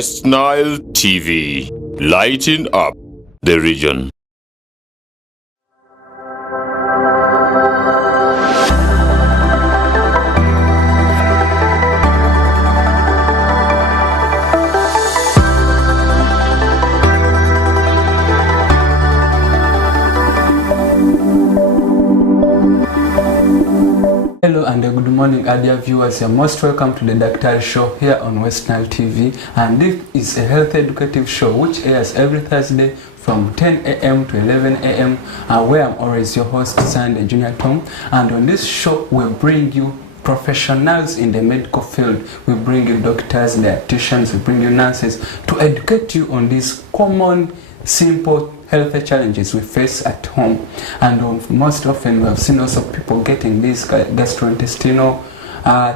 West Nile TV, lighting up the region. Hello and good morning, dear viewers. You're most welcome to the DAKTARI show here on West Nile TV, and this is a health educative show which airs every Thursday from 10 a.m. to 11 a.m. where I'm always your host, Sunday Junior Tom. And on this show we bring you professionals in the medical field. We bring you doctors, dietitians, we bring you nurses to educate you on these common, simple health challenges we face at home. And most often we have seen also people getting these gastrointestinal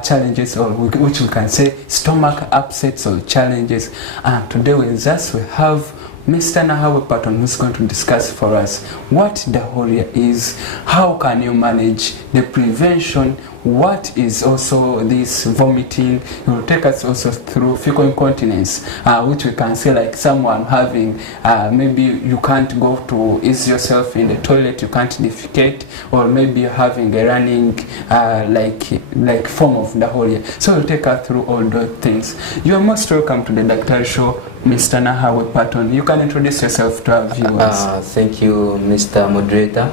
challenges, or which we can say stomach upsets or challenges. And today with us we have Mr. Nahawe Patton, who's going to discuss for us what diarrhea is, how can you manage the prevention, what is also this vomiting. He will take us also through fecal incontinence, which we can say like someone having, maybe you can't go to ease yourself in the toilet, you can't defecate, or maybe you're having a running like form of diarrhea. So he'll take us through all those things. You are most welcome to the DAKTARI show, Mr. Nahawe Patton. You can introduce yourself to our viewers. Thank you, Mr. Moderator.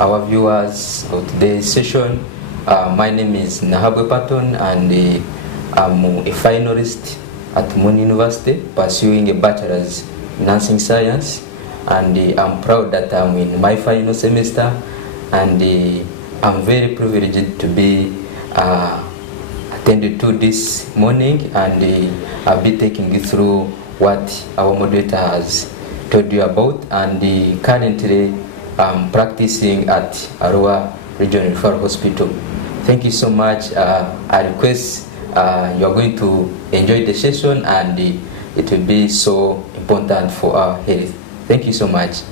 Our viewers of today's session, my name is Nahawe Patton, and I'm a finalist at Moon University pursuing a bachelor's in nursing science, and I'm proud that I'm in my final semester, and I'm very privileged to be attended to this morning, and I'll be taking you through what our moderator has told you about. And currently I'm practicing at Arua Regional Referral Hospital. Thank you so much. I request you are going to enjoy the session, and it will be so important for our health. Thank you so much.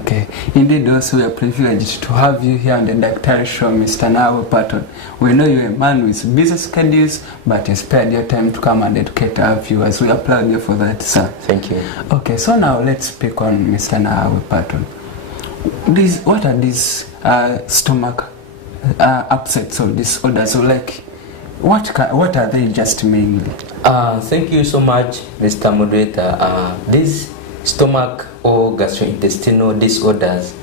Okay, indeed, also we are privileged to have you here on the DAKTARI show, Mr. Nahawe Patton. We know you're a man with busy schedules, but you spared your time to come and educate our viewers. We applaud you for that, sir. Thank you. Okay, so now let's speak on Mr. Nahawe Patton. What are these stomach upsets or disorders, or like what are they just mainly? Thank you so much, Mr. Moderator. These stomach or gastrointestinal disorders,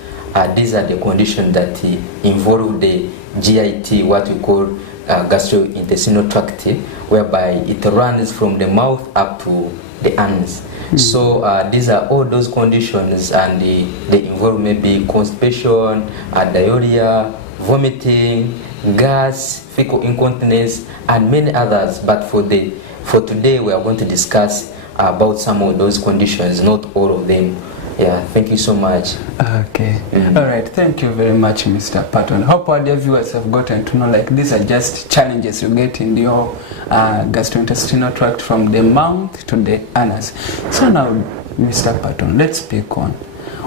these are the conditions that involve the GIT, what we call gastrointestinal tract, whereby it runs from the mouth up to the anus. So these are all those conditions, and they involve maybe constipation, diarrhea, vomiting, gas, fecal incontinence, and many others. But for today we are going to discuss about some of those conditions, not all of them. Yeah, thank you so much. Okay. All right, thank you very much, Mr. Patton. Hope our dear viewers have gotten to know, like, these are just challenges you get in your gastrointestinal tract from the mouth to the anus. So now, Mr. Patton, let's speak on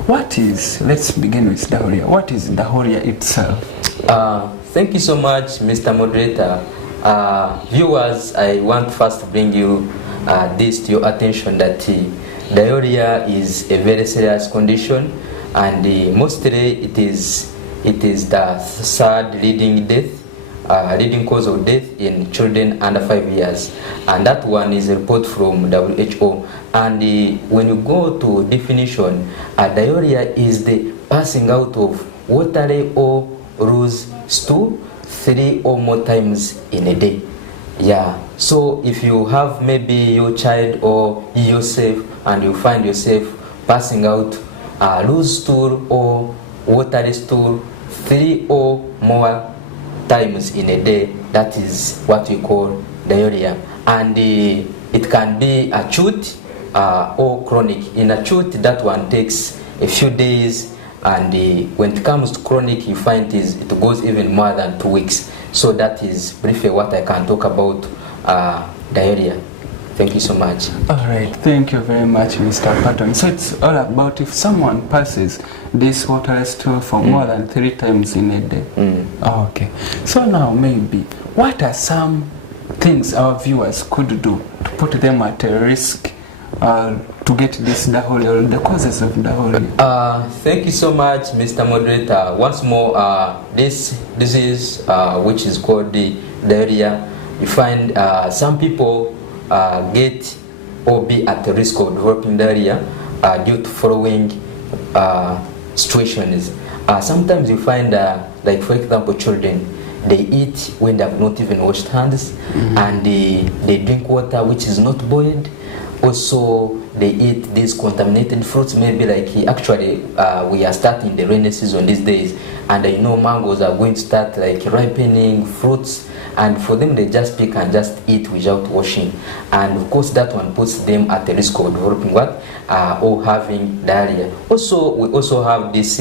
let's begin with diarrhea. What is diarrhea itself? Thank you so much, Mr. Moderator. Viewers, I want first to bring you this to your attention, that diarrhea is a very serious condition, and mostly it is the third leading cause of death in children under 5 years, and that one is a report from WHO. And when you go to definition, diarrhea is the passing out of watery or loose stool 3 or more times in a day. Yeah, so if you have maybe your child or yourself, and you find yourself passing out loose stool or watery stool 3 or more times in a day, that is what we call diarrhea. And it can be acute or chronic. In acute, that one takes a few days, and when it comes to chronic, you find it goes even more than 2 weeks. So that is briefly what I can talk about diarrhea. Thank you so much. All right, thank you very much, Mr. Patton. So it's all about if someone passes this water stool for more than 3 times in a day. Okay. So now maybe, what are some things our viewers could do to put them at a risk to get this daholi, or the causes of daholi? Thank you so much, Mr. Moderator. Once more, this disease, which is called the diarrhea, you find some people get or be at the risk of developing diarrhea due to following situations. Sometimes you find, like for example, children, they eat when they have not even washed hands, and they drink water which is not boiled. Also, they eat these contaminated fruits. Maybe like actually, we are starting the rainy season these days, and I know mangoes are going to start like ripening fruits, and for them they just pick and just eat without washing, and of course that one puts them at the risk of developing what or having diarrhea. Also, we also have this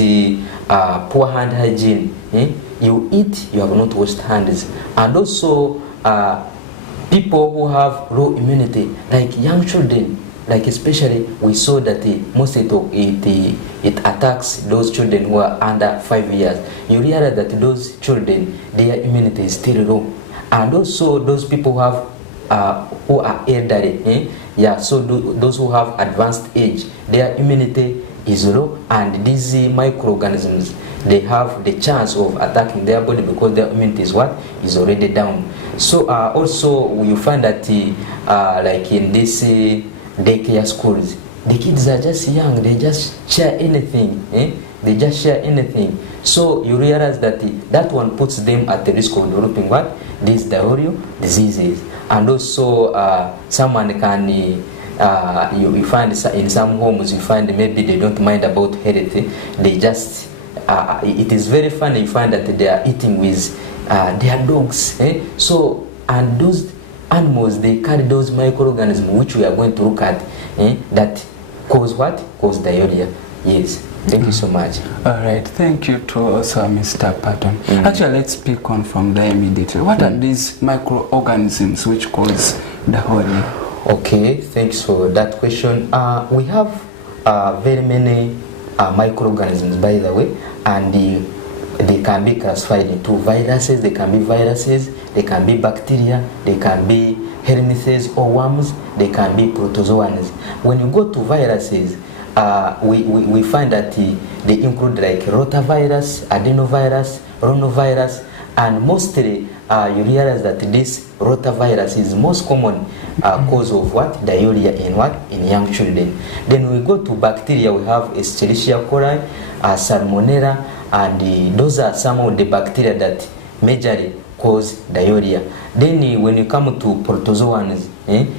poor hand hygiene. You eat, you have not washed hands, and also people who have low immunity, like young children, like especially we saw that most it attacks those children who are under 5 years. You realize that those children, their immunity is still low, and also those people who are elderly, so those who have advanced age, their immunity is low, and these microorganisms, they have the chance of attacking their body because their immunity is already down. So also you find that like in these daycare schools, the kids are just young, they just share anything, they just share anything. So you realize that that one puts them at the risk of developing these diarrheal diseases. And also someone can you find in some homes, you find maybe they don't mind about health, they just it is very funny, you find that they are eating with their dogs, so, and those animals, they carry those microorganisms which we are going to look at, that cause diarrhea. Yes, thank you so much. All right, thank you to also Mr. Patton. Actually, let's speak on from there immediately. What are these microorganisms which cause diarrhea? Okay, thanks for that question. We have very many microorganisms, by the way, and they can be classified into viruses. They can be viruses, they can be bacteria, they can be helminthes or worms, they can be protozoans. When you go to viruses, we find that they include like rotavirus, adenovirus, rhinovirus, and mostly you realize that this rotavirus is most common cause of diarrhea in young children. Then we go to bacteria, we have Escherichia coli, Salmonella, and those are some of the bacteria that majorly cause diarrhea. Then when you come to protozoans,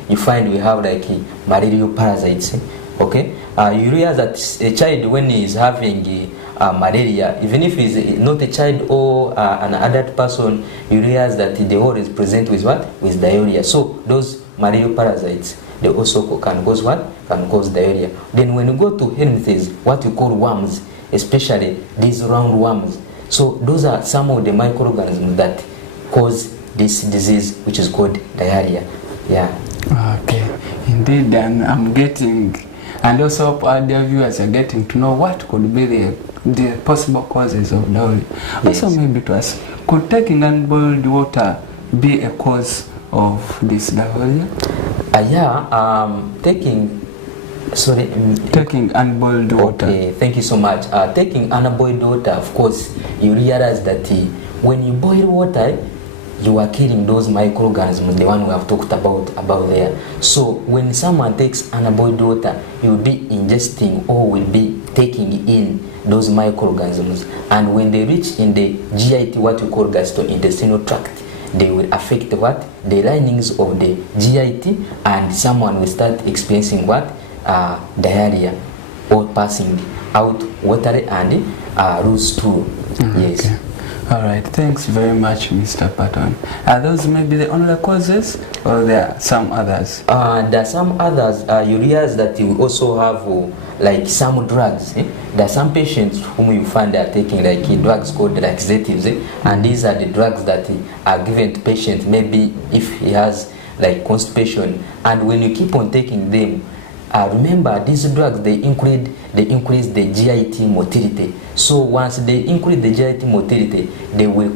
you find we have like malarial parasites. Okay, you realize that a child, when he is having malaria, even if he's not a child or an adult person, you realize that the whole is present with with diarrhea. So those malarial parasites, they also can cause can cause diarrhea. Then when you go to helminthes, what you call worms, especially these round worms, so those are some of the microorganisms that cause this disease, which is called diarrhea. Yeah. Okay, indeed, and I'm getting, and also our dear viewers are getting to know what could be the possible causes of diarrhea. Yes. Also, maybe to us, could taking unboiled water be a cause of this diarrhea? Taking unboiled water. Okay, thank you so much. Taking unboiled water, of course, you realize that when you boil water, you are killing those microorganisms, the one we have talked about there. So when someone takes unboiled water, you will be ingesting or will be taking in those microorganisms, and when they reach in the GIT, what we call gastrointestinal tract, they will affect the linings of the GIT, and someone will start experiencing diarrhea, or passing out watery and loose stool. Yes. Okay. All right, thanks very much, Mr. Patton. Are those maybe the only causes, or there are some others? There are some others. You realize that you also have like some drugs. There are some patients whom you find are taking like drugs called laxatives, and these are the drugs that are given to patients maybe if he has like constipation, and when you keep on taking them, remember these drugs, they increase the GIT motility. So once they increase the GIT motility, they will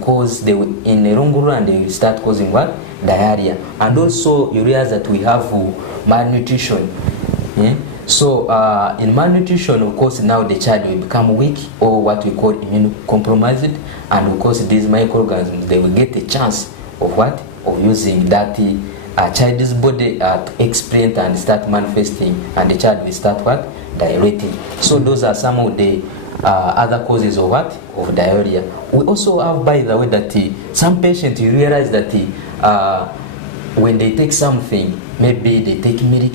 in the long run they will start causing diarrhea. And also you realize that we have malnutrition. So in malnutrition, of course, now the child will become weak, or what we call immunocompromised, and of course these microorganisms, they will get a chance of what? Of using that child's body to experience and start manifesting, and the child will start what? Diureting. So those are some of the other causes of what? Of diarrhea. We also have, by the way, that some patients, you realize that when they take something, maybe they take milk,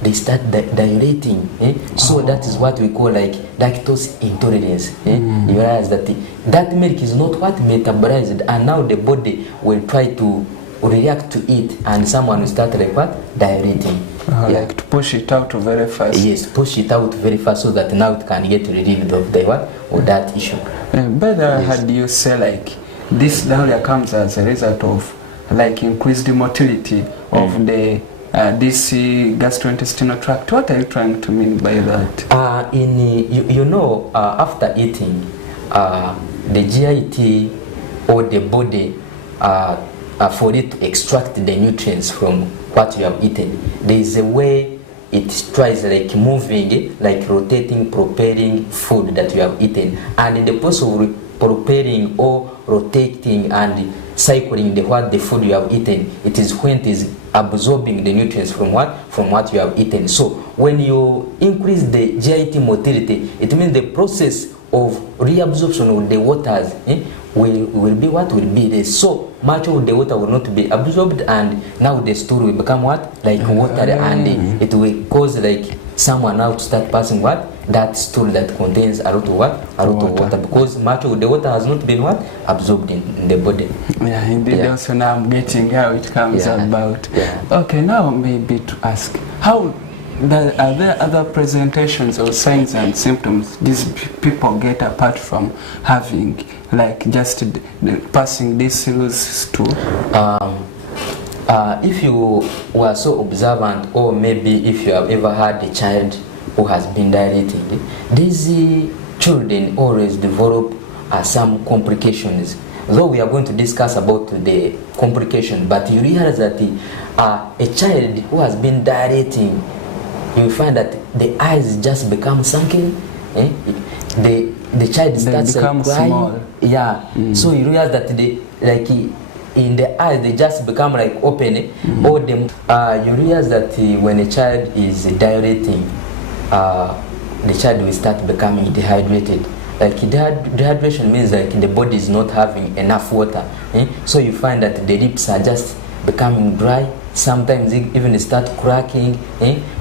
they start diureting. So that is what we call like lactose intolerance. You realize that that milk is not what? Metabolized, and now the body will try to react to it, and someone will start like what? Diureting. Like to push it out very fast. Yes, push it out very fast so that now it can get relieved of the what? Or that issue. But how do you say like this diarrhea comes as a result of like increased motility of the this gastrointestinal tract? What are you trying to mean by that? After eating, the GIT or the body, for it to extract the nutrients from what you have eaten, there is a way it tries like moving, like rotating, propelling food that you have eaten, and in the process of propelling or rotating and cycling the food you have eaten, it is when it is absorbing the nutrients from what you have eaten. So when you increase the GIT motility, it means the process of reabsorption of the waters will be what will be there. So much of the water will not be absorbed, and now the stool will become what? Like water, and it will cause like someone now to start passing what? That stool that contains a lot of what? A lot of water, because much of the water has not been what? Absorbed in the body. Yeah, indeed. Also now I'm getting how it comes about. Yeah. Okay, now maybe to ask, how are there other presentations or signs and symptoms these people get apart from having like just passing this loose stool? If you were so observant, or maybe if you have ever had a child who has been dilating, these children always develop some complications. Though we are going to discuss about the complications, but you realize that a child who has been dilating, you find that the eyes just become sunken. The child starts crying. Small. Yeah. So you realize that in the eyes they just become like open. Or you realize that when a child is dilating, the child will start becoming dehydrated. Like dehydration means like the body is not having enough water. So you find that the lips are just becoming dry. Sometimes even start cracking.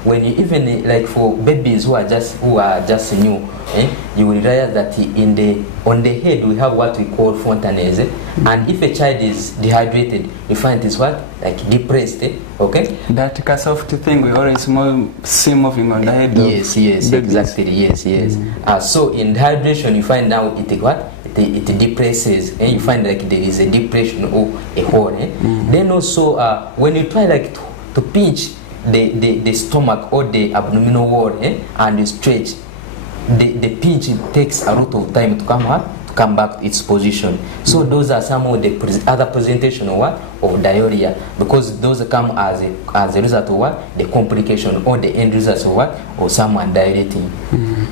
When you even like for babies who are just new, you will realize that on the head we have what we call fontanelles, and if a child is dehydrated, you find it's what? Like depressed. Okay? That soft thing we always see moving on the head. Yes, exactly. Yes. So in dehydration you find now it what? It depresses, and you find like there is a depression or a hole. Then also when you try like to pinch the stomach or the abdominal wall, and you stretch, the pinch takes a lot of time to come back to its position. So those are some of the other presentation of what? Of diarrhea, because those come as a result of what? The complication or the end result of what? Or someone dilating.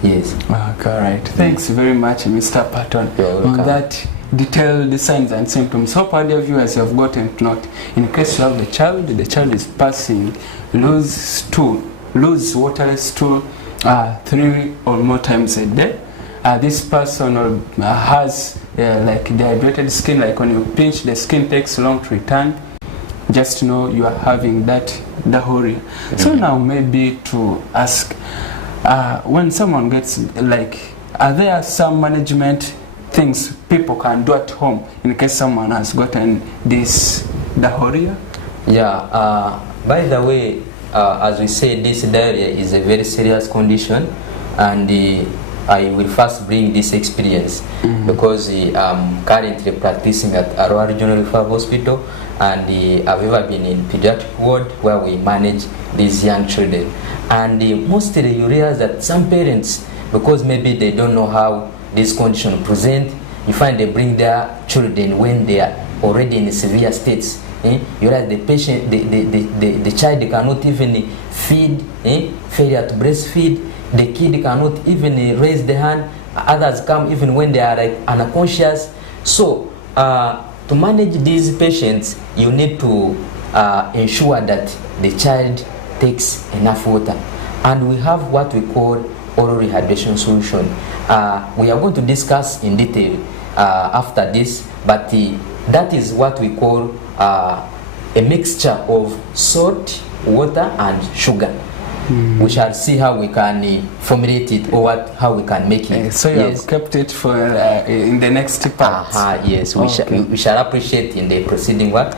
Yes. Okay, right. Thanks very much, Mr. Patton, on that detailed signs and symptoms. Hope all your viewers have gotten to note. In case you have the child is passing loose waterless stool 3 or more times a day. This person has like dehydrated skin, like when you pinch the skin takes long to return, just know you are having that diarrhea. So now maybe to ask, when someone gets like, are there some management things people can do at home in case someone has gotten this diarrhea? Yeah, by the way, as we said, this diarrhea is a very serious condition, and I will first bring this experience because I'm currently practicing at Arua Regional Referral Hospital, and I've ever been in pediatric ward where we manage these young children. And mostly you realize that some parents, because maybe they don't know how this condition present, you find they bring their children when they are already in severe states. You realize the patient, the child cannot even feed, failure to breastfeed. The kid cannot even raise the hand. Others come even when they are like unconscious. So to manage these patients, you need to ensure that the child takes enough water. And we have what we call oral rehydration solution. We are going to discuss in detail after this, but that is what we call a mixture of salt, water and sugar. We shall see how we can formulate it or how we can make it. So you have kept it for in the next part. Yes, we shall appreciate in the preceding part.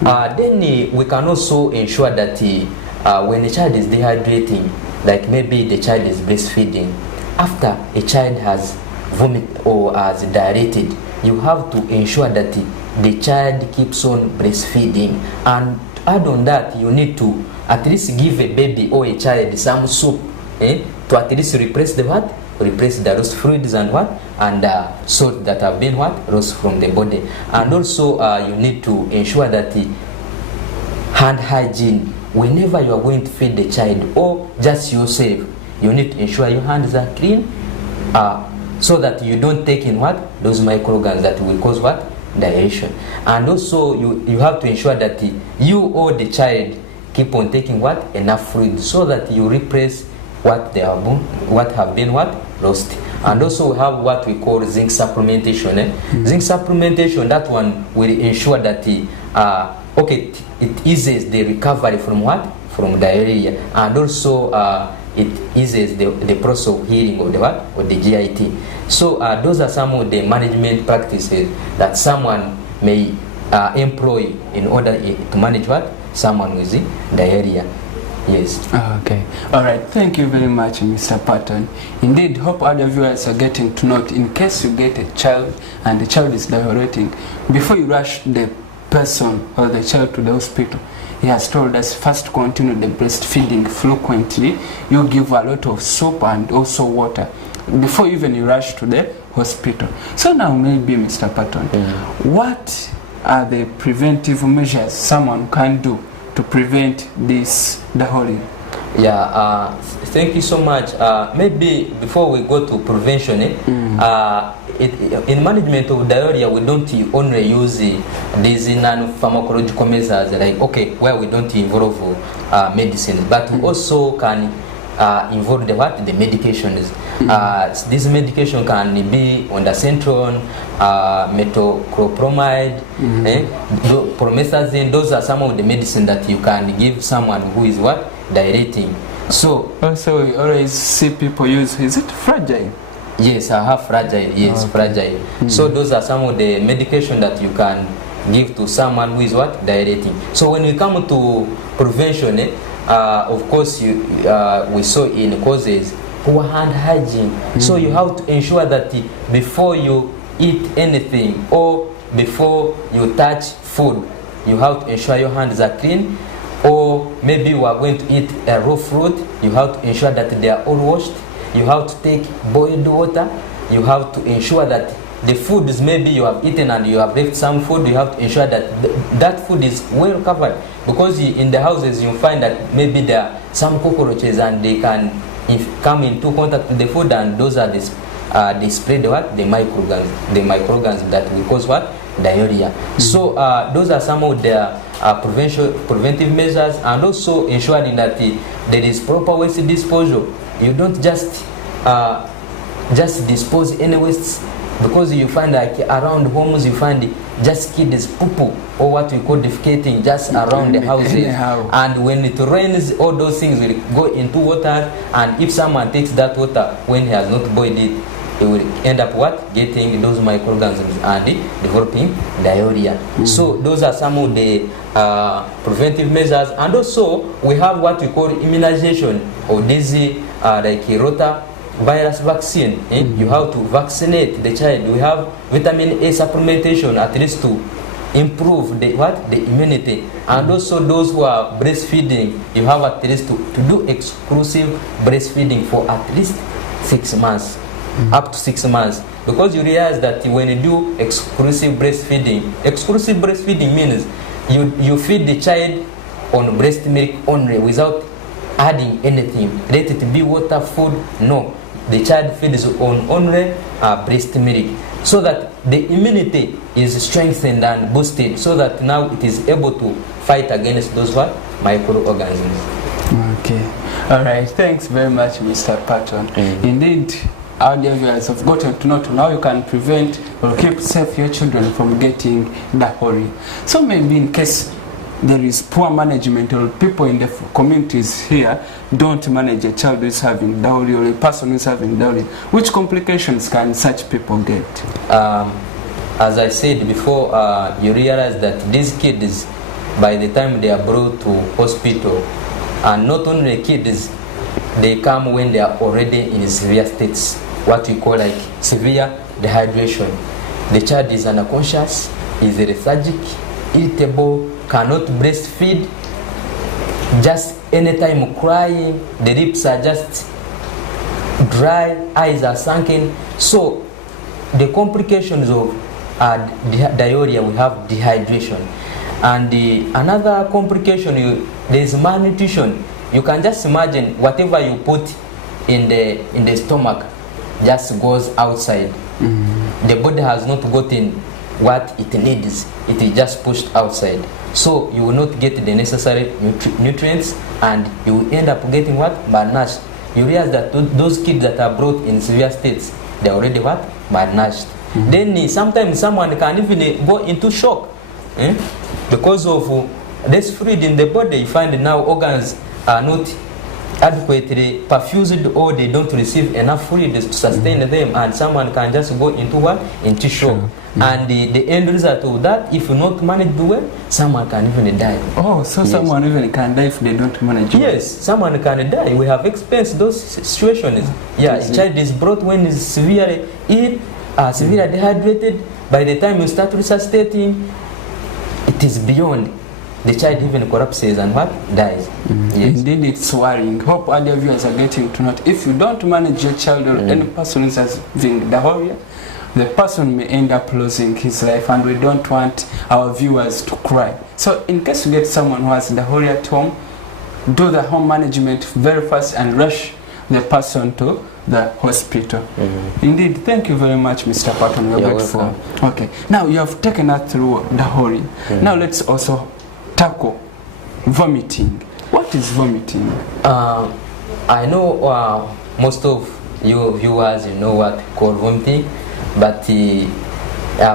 Then we can also ensure that when the child is dehydrating, like maybe the child is breastfeeding, after a child has vomited or has dilated, you have to ensure that the child keeps on breastfeeding. And to add on that, you need to at least give a baby or a child some soup to at least replace the what? Replace the lost fluids and what? And salt that have been what? Lost from the body. And also you need to ensure that the hand hygiene, whenever you are going to feed the child or just yourself, you need to ensure your hands are clean so that you don't take in what? Those microorganisms that will cause what? Diarrhea. And also you have to ensure that you or the child keep on taking what? Enough fluid so that you replace what they have been what? Lost. And also we have what we call zinc supplementation. Zinc supplementation, that one will ensure that it eases the recovery from what? From diarrhea. And also it eases the process of healing of the what? Of the GIT. So those are some of the management practices that someone may employ in order to manage what? Someone with diarrhea. Yes. Okay. All right. Thank you very much, Mr. Patton. Indeed, hope other viewers are getting to note. In case you get a child and the child is diarrheating, before you rush the person or the child to the hospital, he has told us first continue the breastfeeding frequently. You give a lot of soup and also water before even you rush to the hospital. So now maybe, Mr. Patton, what are the preventive measures someone can do to prevent this diarrhea? Yeah, thank you so much. Maybe before we go to prevention, in management of diarrhea, we don't only use these non-pharmacological measures like, where we don't involve medicine, but we also can involve the what? The medications. This medication can be ondansetron, metoclopramide, promethazine. Those are some of the medicine that you can give someone who is what? Dilating. So also we always see people use, is it fragile? Yes, I have fragile. Yes, fragile. So those are some of the medication that you can give to someone who is what? Dilating. So when we come to prevention, of course we saw in causes poor hand hygiene. So you have to ensure that before you eat anything or before you touch food, you have to ensure your hands are clean. Or maybe you are going to eat a raw fruit, you have to ensure that they are all washed. You have to take boiled water. You have to ensure that the food is maybe you have eaten and you have left some food. You have to ensure that that food is well covered, because in the houses you find that maybe there are some cockroaches and they can come into contact with the food, and those are they spread what? The microorganisms that will cause what? Diarrhea. So those are some of the preventive measures, and also ensuring that there is proper waste disposal. You don't just dispose any waste, because you find like around homes you find just kids poo or what we call defecating just around the houses. And when it rains, all those things will go into water, and if someone takes that water when he has not boiled it, he will end up what? Getting those microorganisms and developing diarrhea. So those are some of the preventive measures. And also we have what we call immunization of disease, like rotavirus vaccine. You have to vaccinate the child. We have vitamin A supplementation at least to improve the immunity. And also those who are breastfeeding, you have at least to do exclusive breastfeeding for at least 6 months. Up to 6 months, because you realize that when you do exclusive breastfeeding means you feed the child on breast milk only without adding anything. Let it be water, food. No, the child feeds on only breast milk, so that the immunity is strengthened and boosted, so that now it is able to fight against those microorganisms. Okay, all right. Thanks very much, Mr. Patton. Indeed, our dear viewers have gotten to know how you can prevent or keep safe your children from getting diarrhea. So maybe in case there is poor management or people in the communities here don't manage a child who is having diarrhea or a person who is having diarrhea, which complications can such people get? As I said before, you realize that these kids, by the time they are brought to hospital, and not only kids, they come when they are already in severe states, what we call like severe dehydration. The child is unconscious, is lethargic, irritable, cannot breastfeed, just anytime crying, the lips are just dry, eyes are sunken. So the complications of diarrhea, we have dehydration. And another complication, there is malnutrition. You can just imagine whatever you put in the stomach just goes outside. The body has not gotten what it needs. It is just pushed outside. So you will not get the necessary nutrients, and you will end up getting what? Malnourished. You realize that those kids that are brought in severe states, they are already what? Malnourished. Then sometimes someone can even go into shock. Because of less fluid in the body. You find now organs are not adequately perfused, or they don't receive enough fluid to sustain them, and someone can just go into what? Into shock. And the end result of that, if you not manage well, someone can even die. Oh, so yes. Someone even can die if they don't manage well. Yes, someone can die. We have experienced those situations. Yeah, a child is brought when is severely ill, severely dehydrated. By the time you start resuscitating, it is beyond. The child even collapses and what? Dies. Yes. Indeed, it's worrying. Hope other viewers are getting to know. If you don't manage your child or any person who is having diarrhea, the person may end up losing his life, and we don't want our viewers to cry. So in case you get someone who has diarrhea at home, do the home management very fast and rush the person to the hospital. Indeed, thank you very much, Mr. Patton. We're grateful. Okay, now you have taken us through diarrhea. Now let's also tackle vomiting. What is vomiting? I know most of you viewers, you know what called vomiting, but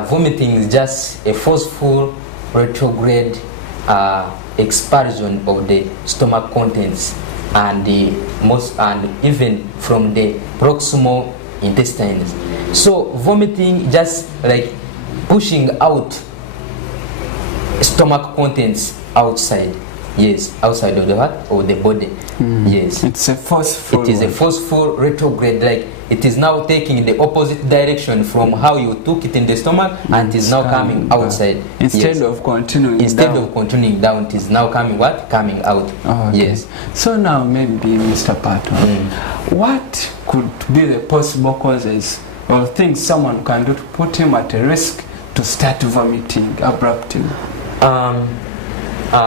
vomiting is just a forceful retrograde expulsion of the stomach contents, and even from the proximal intestines. So vomiting just like pushing out stomach contents outside. Yes, outside of the what? Of the body. Yes. It's a forceful. It is a forceful retrograde, like it is now taking the opposite direction from how you took it in the stomach, and it is now coming outside. Instead of continuing down, it is now coming what? Coming out. Oh, okay. Yes. So now maybe, Mr. Patton, what could be the possible causes or things someone can do to put him at a risk to start vomiting abruptly?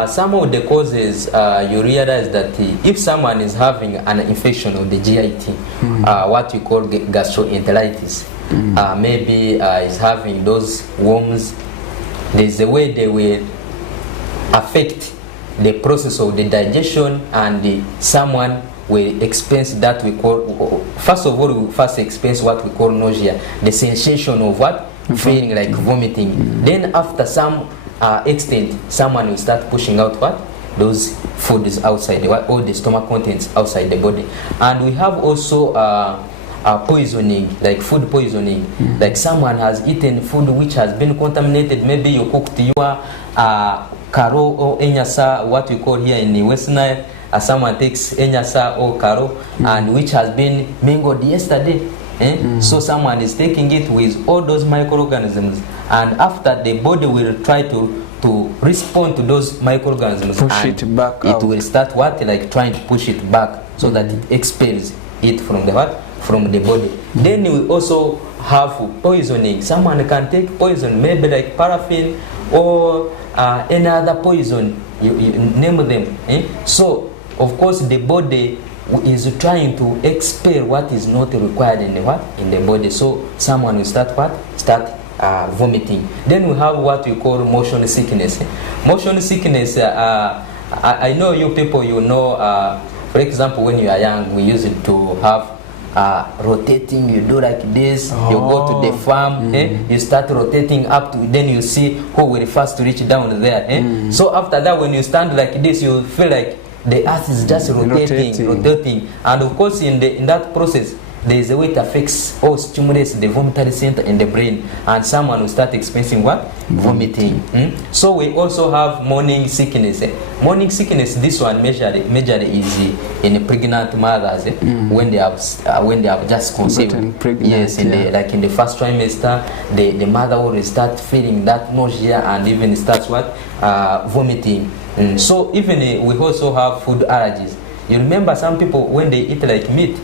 Some of the causes, you realize that if someone is having an infection of the GIT, what we call gastroenteritis, maybe is having those worms, there's a way they will affect the process of the digestion, and someone will experience that we call, first of all, we first experience what we call nausea, the sensation of what? Feeling like vomiting. Then after some extent, someone will start pushing out what? Those foods outside, all the stomach contents outside the body. And we have also poisoning, like food poisoning. Like someone has eaten food which has been contaminated. Maybe you cooked your karo or enyasa, what we call here in the West Nile. Someone takes enyasa or karo, and which has been mingled yesterday. So someone is taking it with all those microorganisms, and after the body will try to respond to those microorganisms, push it back it out. Will start what? Like trying to push it back so that it expels it from the what? From the body. Then we also have poisoning. Someone can take poison, maybe like paraffin or any other poison, you name them. So, of course, the body is trying to expel what is not required in the body. So, someone will start vomiting. Then we have what we call motion sickness. Motion sickness, I know you people, you know, for example, when you are young, we used to have rotating. You do like this, you go to the farm, you start rotating up to, then you see who will first reach down there. So after that, when you stand like this, you feel like the earth is just rotating. And of course, in that process, there is a way it affects or stimulates the vomitory center in the brain, and someone will start experiencing what? Vomiting. So we also have morning sickness. Morning sickness, this one majorly is in pregnant mothers when they have just conceived. Yes, in the first trimester, the mother will start feeling that nausea and even starts vomiting. So even we also have food allergies. You remember some people when they eat like meat,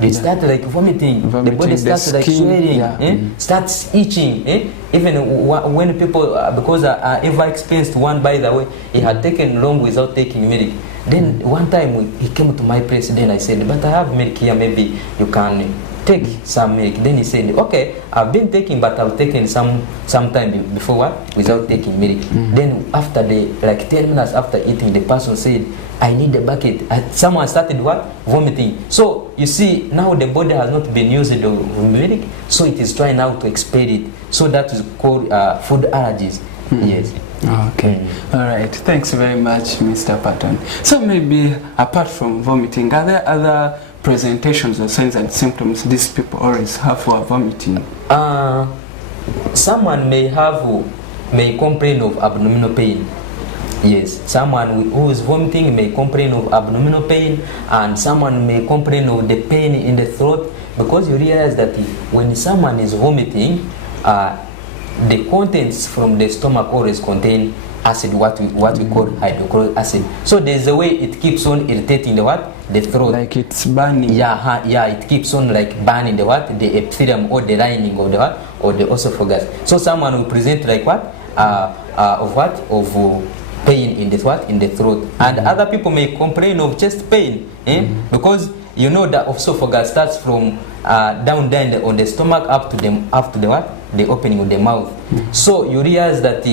they start like vomiting. The body starts like swelling, starts itching. Even when people, because I ever experienced one, by the way, he had taken long without taking milk. Then one time he came to my place. Then I said, but I have milk here, maybe you can take some milk. Then he said, okay, I've been taking, but I've taken some time before without taking milk. Then after like 10 minutes after eating, the person said, I need a bucket. Someone started vomiting. So you see, now the body has not been used to milk, so it is trying now to expel it. So that is called food allergies. Yes. Okay. All right. Thanks very much, Mr. Patton. So maybe apart from vomiting, are there other presentations or signs and symptoms these people always have for vomiting? Someone may complain of abdominal pain. Yes, someone who is vomiting may complain of abdominal pain, and someone may complain of the pain in the throat, because you realize that when someone is vomiting, the contents from the stomach always contain acid, what we call hydrochloric acid. So there's a way it keeps on irritating the throat. Like it's burning. Yeah, it keeps on like burning the epithelium or the lining of or the esophagus. So someone will present like of pain in the throat. And other people may complain of chest pain, because you know that esophagus starts from down there on the stomach up to the opening of the mouth. So you realize that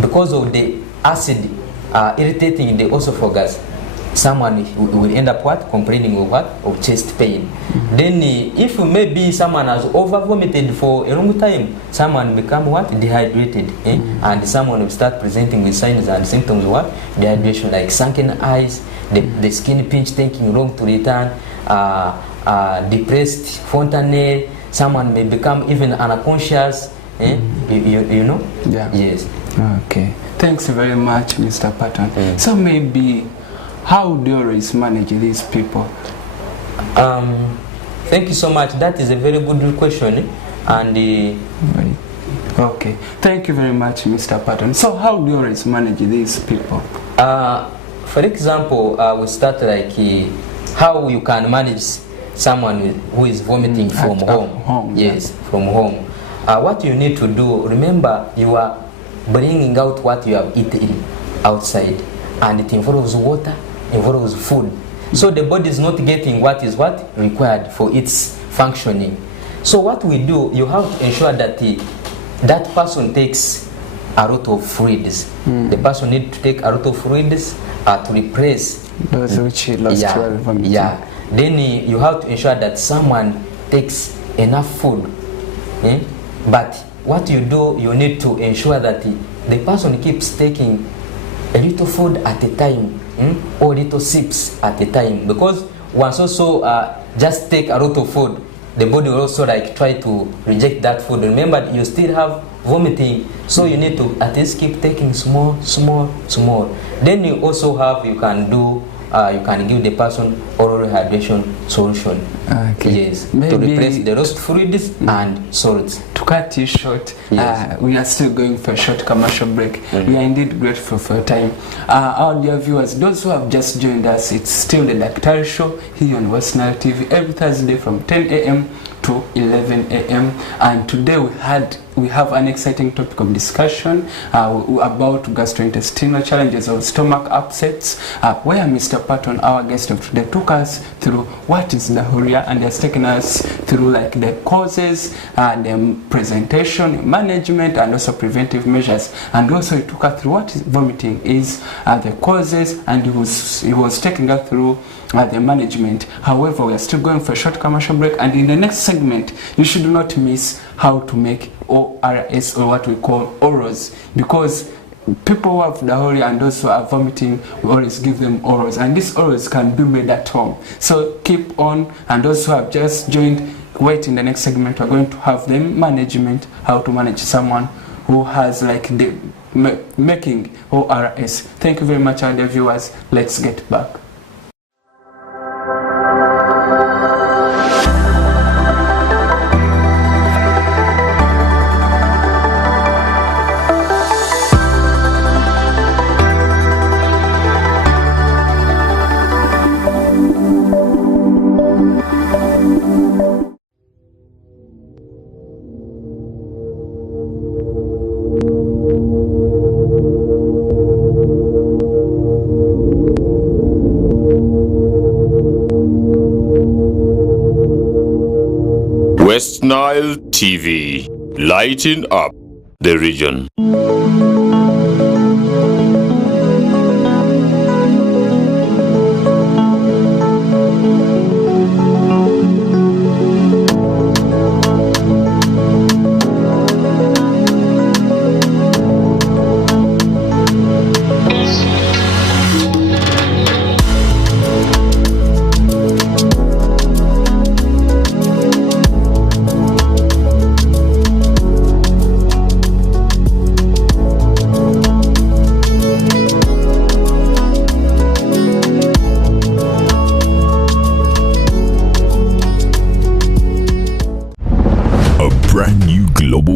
because of the acid irritating the esophagus, someone will end up complaining of chest pain. Then if maybe someone has over vomited for a long time, someone become dehydrated, and someone will start presenting with signs and symptoms of dehydration, like sunken eyes, the skin pinch, taking long to return, depressed fontanelle. Someone may become even unconscious. You know? Yeah. Yes. Okay. Thanks very much, Mr. Patton. So maybe, how do you always manage these people? Thank you so much. That is a very good question. And right. Okay. Thank you very much, Mr. Patton. So how do you always manage these people? For example, we start like how you can manage someone who is vomiting from home. Yes, from home. What you need to do, remember, you are bringing out what you have eaten outside, and it involves water, involves food. So the body is not getting what is required for its functioning. So what we do, you have to ensure that that person takes a lot of fluids. The person needs to take a lot of fluids to replace those which he lost while vomiting. Yeah. Then you have to ensure that someone takes enough food. But what you do, you need to ensure that the person keeps taking a little food at a time, or little sips at a time. Because once also just take a lot of food, the body will also like try to reject that food. Remember, you still have vomiting, so you need to at least keep taking small. Then you also have, you can give the person oral hydration solution. Okay. Yes. Maybe to replace the lost fluids and salts. To cut you short, yes. We are still going for a short commercial break. We are indeed grateful for your time. Our dear viewers, those who have just joined us, it's still the DAKTARI show here on West Nile TV every Thursday from 10 a.m. to to 11 a.m. And today we have an exciting topic of discussion about gastrointestinal challenges or stomach upsets, where Mr. Patton, our guest of today, took us through what is diarrhea and has taken us through like the causes, the presentation, management, and also preventive measures. And also he took us through what vomiting is, the causes, and he was taking us through the management. However, we are still going for a short commercial break, and in the next segment you should not miss how to make ORS, or what we call orals, because people who have diarrhea and also are vomiting, we always give them orals, and these orals can be made at home. So keep on. And also I've just joined, wait, in the next segment we're going to have the management, how to manage someone who has like the making ORS. Thank you very much, our dear viewers. Let's get back. West Nile TV, lighting up the region.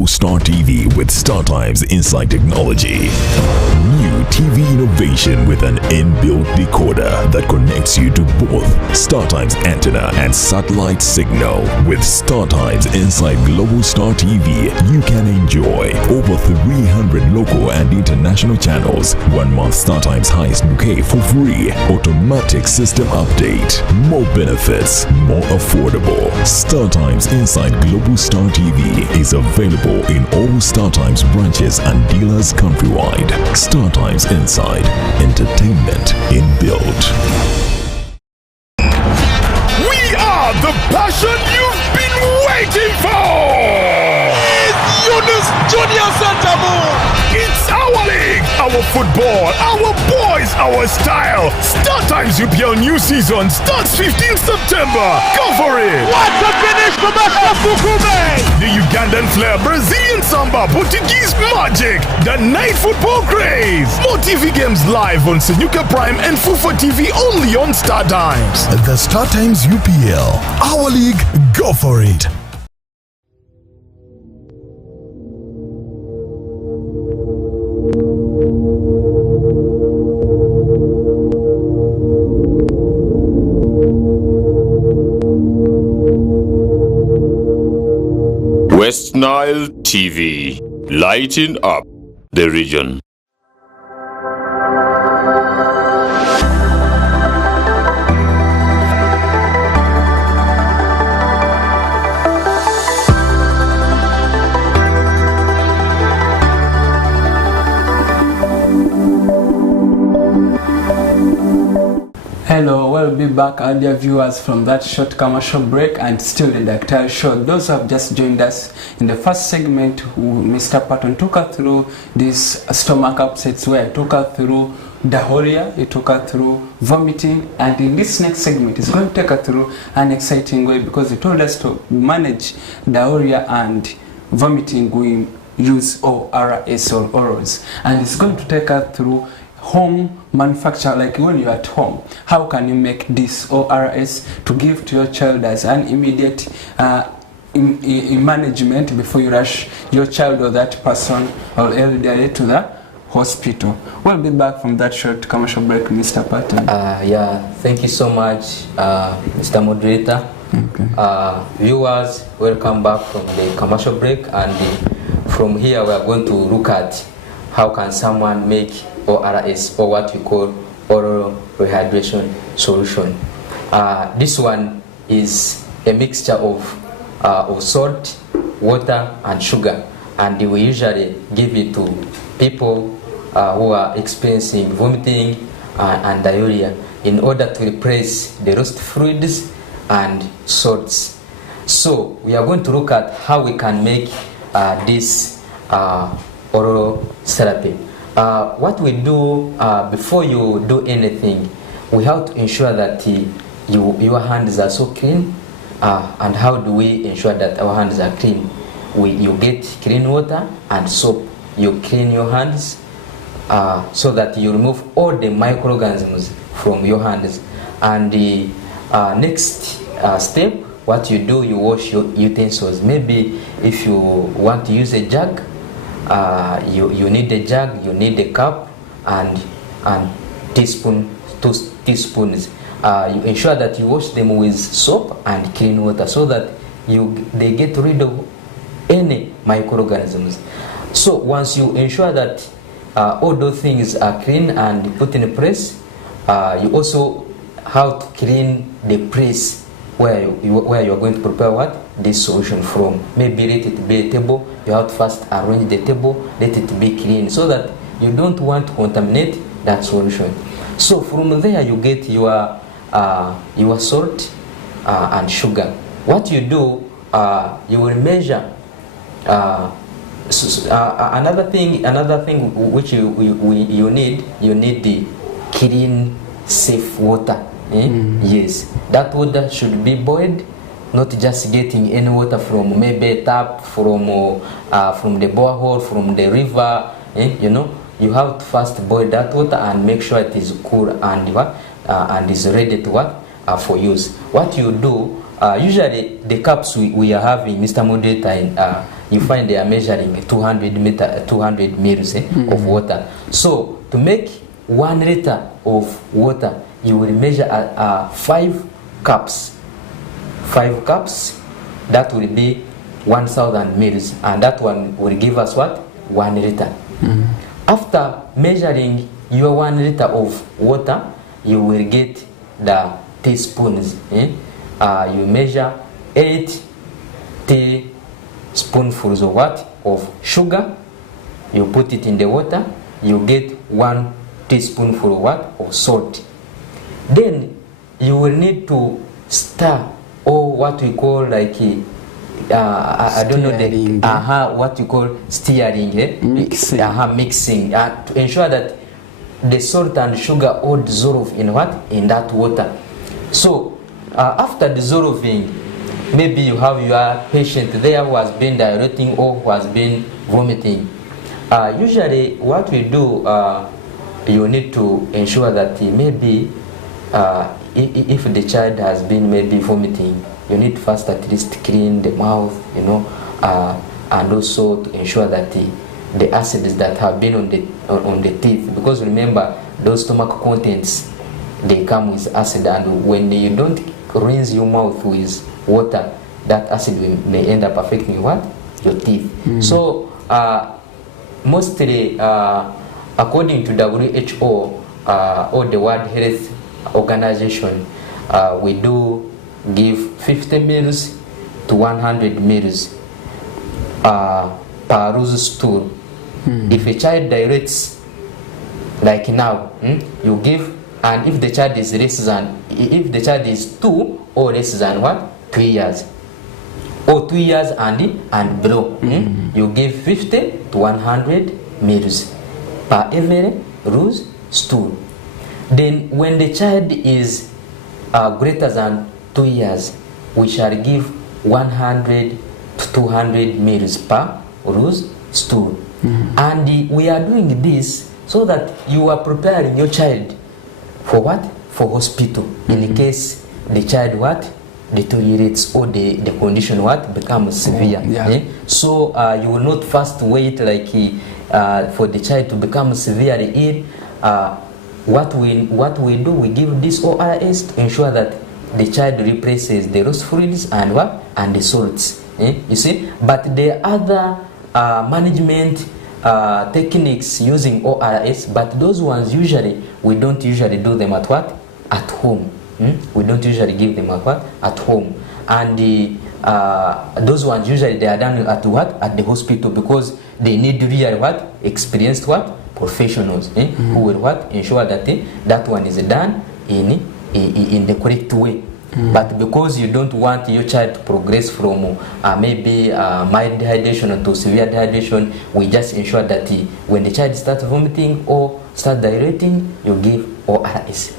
Star TV with StarTimes Inside Technology. New TV innovation with an inbuilt decoder that connects you to both StarTimes antenna and satellite signal. With StarTimes Inside Global Star TV, you can enjoy over 300 local and international channels, 1 month StarTimes highest bouquet for free, automatic system update, more benefits, more affordable. StarTimes Inside Global Star TV is available in all StarTimes branches and dealers countrywide. StarTimes Inside, entertainment inbuilt. We are the passion you've been waiting for! It's Yunus Junior Santamo! It's our league, our football, our boys, our style. StarTimes UPL new season starts 15th September. Go for it! What a finish from Fukume! The Ugandan flair, Brazilian samba, Portuguese magic, the night football craze. More TV games live on Senyuka Prime and Fufa TV only on StarTimes. The StarTimes UPL, our league, go for it. West Nile TV, lighting up the region. Hello, we'll be back, our dear viewers, from that short commercial break, and still the DAKTARI show. Those who have just joined us in the first segment, Mr. Patton took us through these stomach upsets, where he took us through diarrhea, he took us through vomiting, and in this next segment he's going to take us through an exciting way, because he told us to manage diarrhea and vomiting we use ORS or orals, and he's going to take us through home manufacture, like when you're at home, how can you make this ORS to give to your child as an immediate in management before you rush your child or that person or elderly to the hospital. We'll be back from that short commercial break, Mr. Patton. Yeah, thank you so much, Mr. Moderator. Okay. Viewers, welcome back from the commercial break, and from here we are going to look at how can someone make ORS, or what we call oral rehydration solution. This one is a mixture of salt, water and sugar, and we usually give it to people who are experiencing vomiting and diarrhea in order to replace the lost fluids and salts. So we are going to look at how we can make this oral therapy. What we do before you do anything, we have to ensure that your hands are so clean. And how do we ensure that our hands are clean? You get clean water and soap. You clean your hands so that you remove all the microorganisms from your hands. And the next step, what you do, you wash your utensils. Maybe if you want to use a jug, you need a jug, you need a cup and two teaspoons. You ensure that you wash them with soap and clean water so that they get rid of any microorganisms. So once you ensure that all those things are clean and put in place, you also have to clean the place where you are going to prepare this solution from. Maybe let it be a table. You have to first arrange the table, let it be clean so that you don't want to contaminate that solution. So from there you get your salt and sugar. What you do, you will measure. Another thing which you need the clean, safe water. Yes, that water should be boiled, not just getting any water from maybe a tap, from the borehole, from the river. You have to first boil that water and make sure it is cool and is ready to for use. What you do, usually the cups we are having, Mr. Moderator, you find they are measuring 200 mils of water. So to make 1 liter of water, you will measure 5 cups. 5 cups, that will be 1000 mils, and that one will give us 1 liter. After measuring your 1 liter of water, you will get the teaspoons. You measure 8 teaspoonfuls of sugar. You put it in the water. You get 1 teaspoonful of salt. Then you will need to stir, or what we call like I don't know what you call stirring, mixing to ensure that the salt and sugar all dissolve in that water. So after dissolving, maybe you have your patient there who has been diarrheating or who has been vomiting. Usually what we do, you need to ensure that maybe if the child has been maybe vomiting, you need first at least clean the mouth, and also to ensure that the acids that have been on the teeth, because remember those stomach contents, they come with acid, and when you don't rinse your mouth with water, that acid may end up affecting your teeth. So mostly according to WHO or the World Health Organization, we do give 50 mils to 100 mils per loose stool. If a child diuretes like now, you give, and if the child is if the child is 2 or less than 2 years, or 2 years and below, you give 50 to 100 mils per every loose stool. Then when the child is greater than 2 years, we shall give 100 to 200 mils per loose stool. And we are doing this so that you are preparing your child for for hospital, in case the child deteriorates or the condition becomes severe. So you will not first wait like for the child to become severely ill. What we do, we give this ORS to ensure that the child replaces the rose fluids and what? And the salts. You see? But the other management techniques using ORS, but those ones usually, we don't usually do them at what? At home. We don't usually give them at what? At home. And those ones usually they are done at what? At the hospital, because they need really what? Experienced what? Professionals who will what? Ensure that that one is done in the correct way. But because you don't want your child to progress from maybe mild dehydration to severe dehydration, we just ensure that when the child starts vomiting or starts dilating, you give ORS.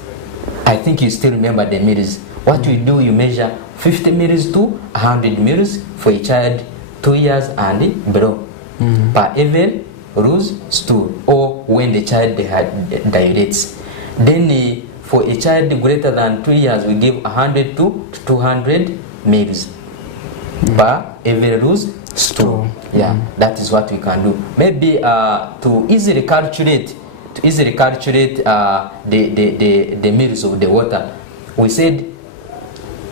I think you still remember the mils. What you do, you measure 50 mils to 100 mils for a child 2 years and below per ml rose stool, or when the child dilates. Then for a child greater than 2 years, we give 100 to 200 mils per ml rose stool. Yeah, that is what we can do. Maybe to easily calculate the mils of the water, we said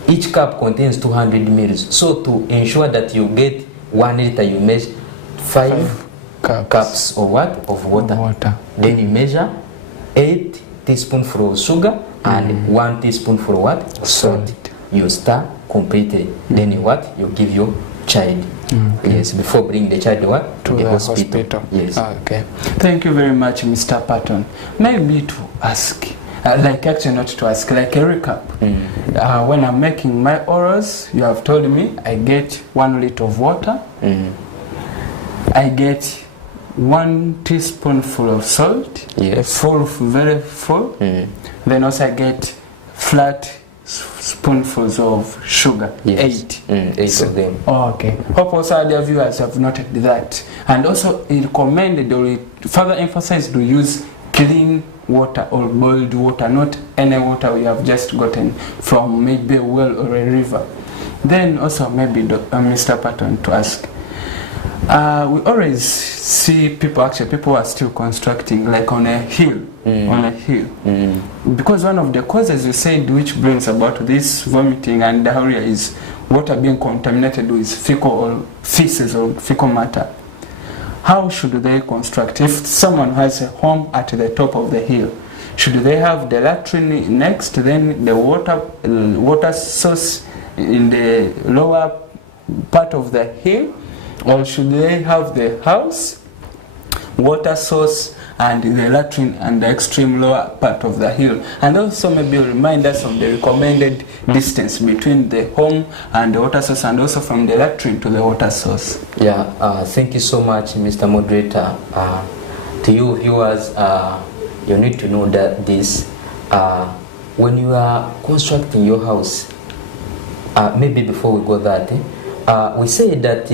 each cup contains 200 mils. So to ensure that you get 1 liter, you measure 5 cups of what? Of water. Then you measure 8 teaspoonful of sugar and 1 teaspoonful of what? Salt. You stir completely. Then you what? You give your child. Yes, before bringing the child what? To the hospital. Yes. Okay. Thank you very much, Mr. Patton. Maybe to ask, like actually not to ask, like a recap. When I'm making my orals, you have told me I get 1 liter of water. I get 1 teaspoonful of salt, a full, very full. Then also I get flat spoonfuls of sugar, 8. 8 of them. Okay. Hope also other viewers have noted that. And also it recommended, or further emphasized, to use clean water or boiled water, not any water we have just gotten from maybe a well or a river. Then also maybe Mr. Patton, to ask, we always see people who are still constructing like on a hill, because one of the causes you said which brings about this vomiting and diarrhea is water being contaminated with fecal or feces or fecal matter. How should they construct? If someone has a home at the top of the hill, should they have the latrine next, then the water source in the lower part of the hill? Or should they have the house, water source, and the latrine and the extreme lower part of the hill? And also maybe remind us of the recommended distance between the home and the water source, and also from the latrine to the water source. Yeah, thank you so much, Mr. Moderator. To you viewers, you need to know that this, when you are constructing your house, maybe before we go that, we say that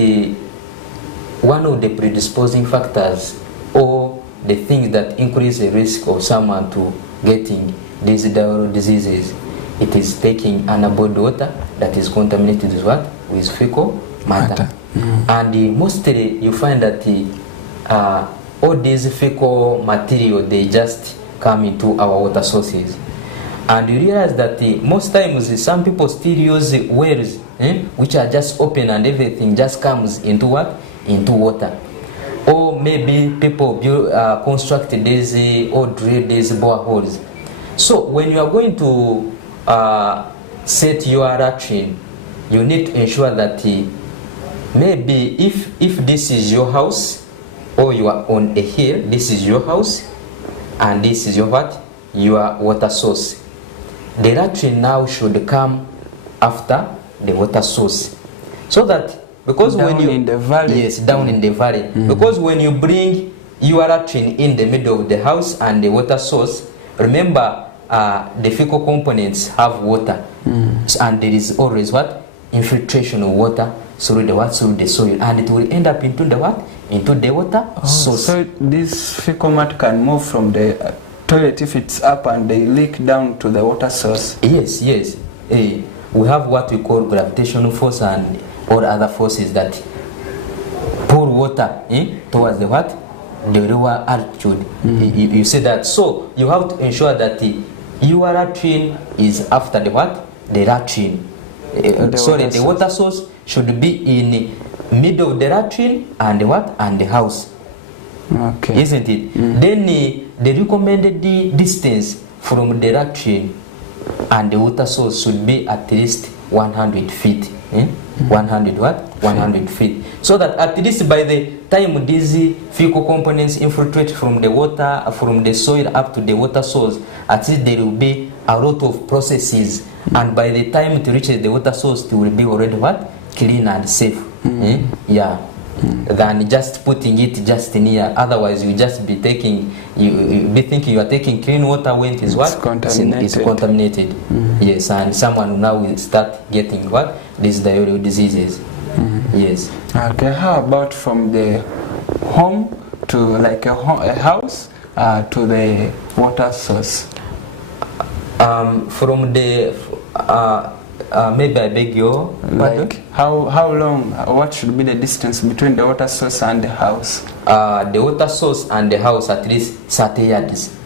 one of the predisposing factors or the things that increase the risk of someone to getting these diseases, it is taking unboiled water that is contaminated with what? With fecal matter. And mostly you find that all these fecal material, they just come into our water sources. And you realize that most times some people still use wells which are just open and everything just comes into what? Into water. Or maybe people construct these or drill these boreholes. So when you are going to set your latrine, you need to ensure that maybe if this is your house, or you are on a hill, this is your house, and this is your what? Your water source. The latrine now should come after the water source, so that because down when you in the valley. Yes, down in the valley. Because when you bring your latrine in the middle of the house and the water source, remember the fecal components have water, and there is always what? Infiltration of water through the what? Through the soil, and it will end up into the what? Into the water source. So this fecal matter can move from the toilet if it's up and they leak down to the water source. Yes, yes. We have what we call gravitational force and all other forces that pour water towards the what? The lower altitude. You see that. So you have to ensure that your latrine is after the what? the latrine. The water source should be in middle of the latrine and what? And the house. Okay. Isn't it? Then the recommended distance from the latrine and the water source should be at least 100 feet. 100 what? 100 feet. So that at least by the time these fecal components infiltrate from the water, from the soil up to the water source, at least there will be a lot of processes. And by the time it reaches the water source, it will be already what? Clean and safe. Yeah. Than just putting it just near. Otherwise, you just be taking, you be thinking you are taking clean water when it is what? Contaminated. It's contaminated. Yes, and someone now will start getting what? These diarrheal diseases. Yes. Okay, how about from the home to like a house to the water source? From the maybe I beg your like how long, what should be the distance between the water source and the house? The water source and the house at least 30 yards.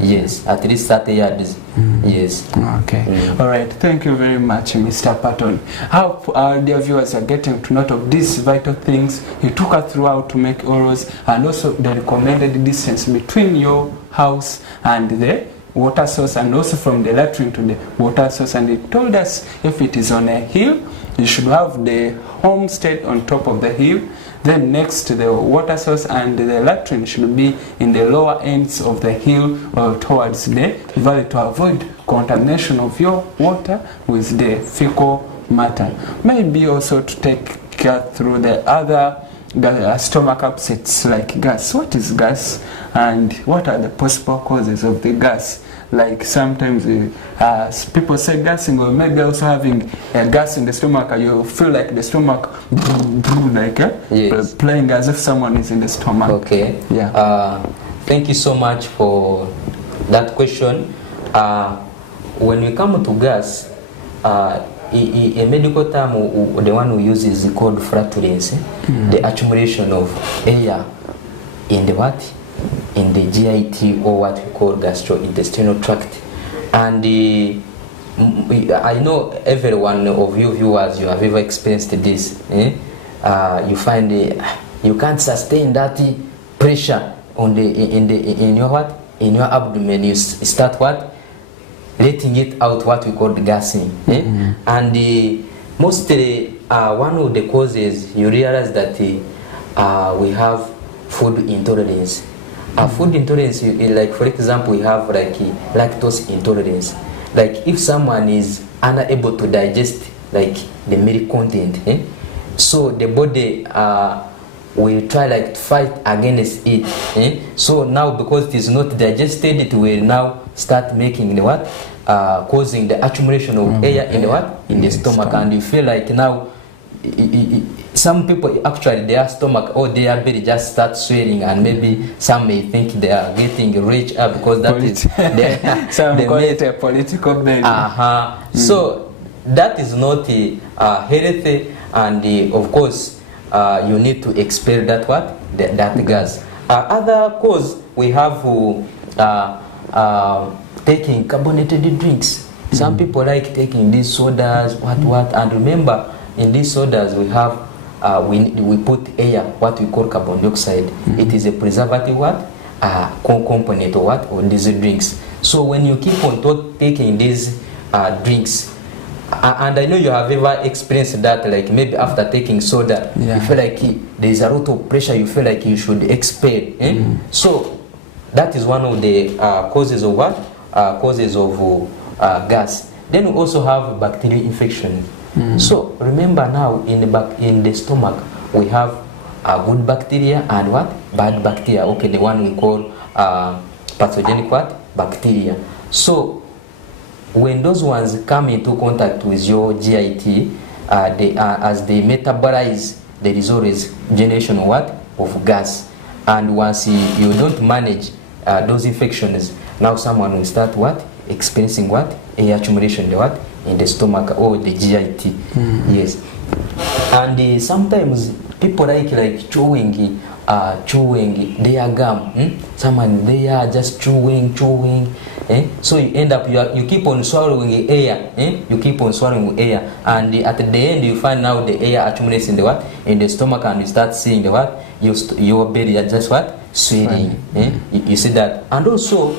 Yes, at least 30 yards. Yes. Okay. All right. Thank you very much, Mr. Patton. How our dear viewers are getting to note of these vital things you took us through how to make orals, and also the recommended distance between your house and the water source, and also from the latrine to the water source. And it told us if it is on a hill, you should have the homestead on top of the hill, then next to the water source, and the latrine should be in the lower ends of the hill or towards the valley to avoid contamination of your water with the fecal matter. Maybe also to take care through the other stomach upsets like gas. What is gas, and what are the possible causes of the gas? Like sometimes people say gassing, or maybe also having a gas in the stomach, you feel like the stomach like yes. playing as if someone is in the stomach. Okay. Yeah. Thank you so much for that question. When we come to gas, a medical term, the one we use is called flatulence, the accumulation of air in the what? In the GIT, or what we call gastrointestinal tract. And I know every one of you viewers, you have ever experienced this. You find you can't sustain that pressure on in your what? In your abdomen. You start what? Letting it out, what we call gassing. And mostly one of the causes, you realize that we have food intolerance. Food intolerance, like for example, we have like lactose intolerance. Like if someone is unable to digest like the milk content, so the body will try like to fight against it. So now because it is not digested, it will now start making the what? Causing the accumulation of air in the what? In the stomach, and you feel like now some people actually their stomach or their belly just start swelling, and maybe some may think they are getting rich because that is some call it a political belly. So that is not healthy, and of course you need to expel that what? That gas. Other cause, we have taking carbonated drinks. Some people like taking these sodas, what, and remember in these sodas we have we put air, what we call carbon dioxide. It is a preservative what? Component or what? Or these drinks. So when you keep on taking these drinks, and I know you have ever experienced that, like maybe after taking soda, you feel like there is a lot of pressure, you feel like you should expel. So that is one of the causes of what? Causes of gas. Then we also have bacterial infection. So remember now in the stomach we have good bacteria and what? Bad bacteria. Okay, the one we call pathogenic what? Bacteria. So when those ones come into contact with your GIT, as they metabolize, there is always generation of what? Of gas. And once you don't manage those infections, now someone will start what? Experiencing what? Air accumulation, the what? In the stomach or the GIT. Yes. And sometimes people like chewing chewing their gum. Someone they are just chewing. So you end up you keep on swallowing air. You keep on swallowing air, and at the end you find out the air accumulates in the what, in the stomach, and you start seeing the what, your belly are just what, swelling. You see that. And also